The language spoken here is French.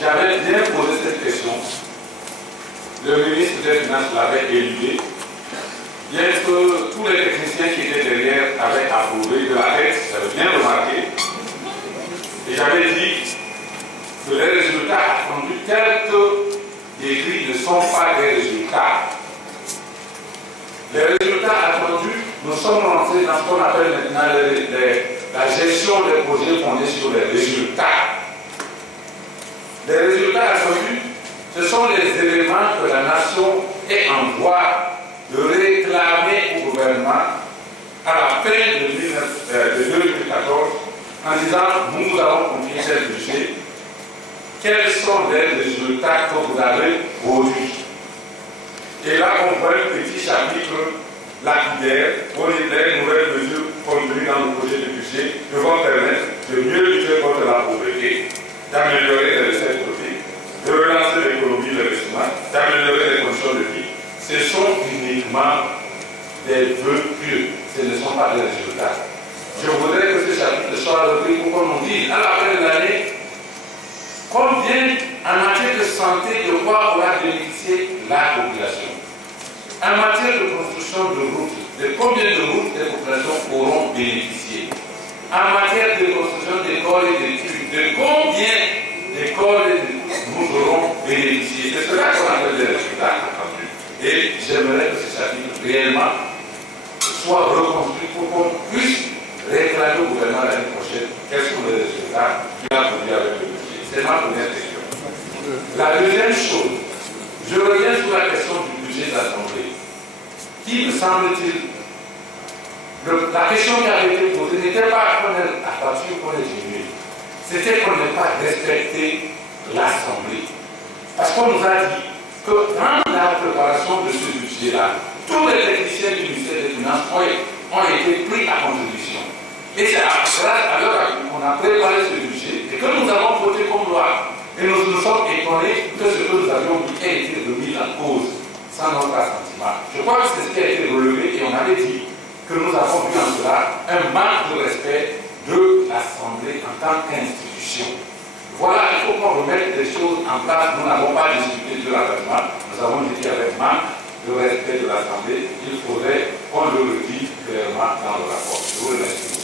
j'avais bien posé cette question. Le ministre des Finances l'avait éludé, bien que tous les techniciens qui étaient derrière avaient approuvé de la tête, j'avais bien remarqué. Et j'avais dit que les résultats attendus tels que décrits ne sont pas des résultats. Les résultats attendus, nous sommes rentrés dans ce qu'on appelle maintenant la gestion des projets fondés sur les résultats. Les résultats attendus, ce sont les éléments que la nation est en droit de réclamer au gouvernement à la fin de 2014 en disant nous avons confié ce budget. Quels sont les résultats que vous avez produits? Et là, on voit un petit chapitre lapidaire pour les nouvelles mesures contenues dans le projet de budget qui vont permettre de mieux lutter contre la pauvreté, d'améliorer les recettes publiques, de relancer l'économie de l'investissement, d'améliorer les conditions de vie. Ce sont uniquement des vœux pieux, ce ne sont pas des résultats. Je voudrais que ce chapitre soit repris pour qu'on nous dise à la fin de l'année combien en matière de santé, de quoi aura bénéficié la population. En matière de construction de routes, de combien de routes les populations auront bénéficié. En matière de construction d'écoles et d'études, de combien d'écoles nous aurons bénéficié. C'est cela qu'on appelle les résultats attendus. Et j'aimerais que ce chapitre réellement soit reconstruit pour qu'on puisse réclamer au gouvernement l'année prochaine quels sont les résultats qu'il a produits avec le budget. C'est ma première question. La deuxième chose, je reviens sur la question du budget de l'Assemblée. Qui me semble-t-il, la question qui avait été posée n'était pas qu'on ait abattu ou qu'on ait diminué. C'était qu'on n'ait pas respecté l'Assemblée. Parce qu'on nous a dit que dans la préparation de ce budget-là, tous les techniciens du ministère des Finances ont été pris à contribution. Et c'est grâce à l'heure qu'on a préparé ce budget et que nous avons voté comme loi. Et nous nous sommes étonnés que ce que nous avions dit ait été remis en cause sans notre assentiment. Je crois que c'est ce qui a été relevé et on avait dit que nous avons vu en cela un manque de respect de l'Assemblée en tant qu'institution. Voilà, il faut qu'on remette des choses en place. Nous n'avons pas discuté de l'abattement. Nous avons dit qu'il y avait manque de respect de l'Assemblée. Il faudrait qu'on le redise clairement dans le rapport. Je vous remercie.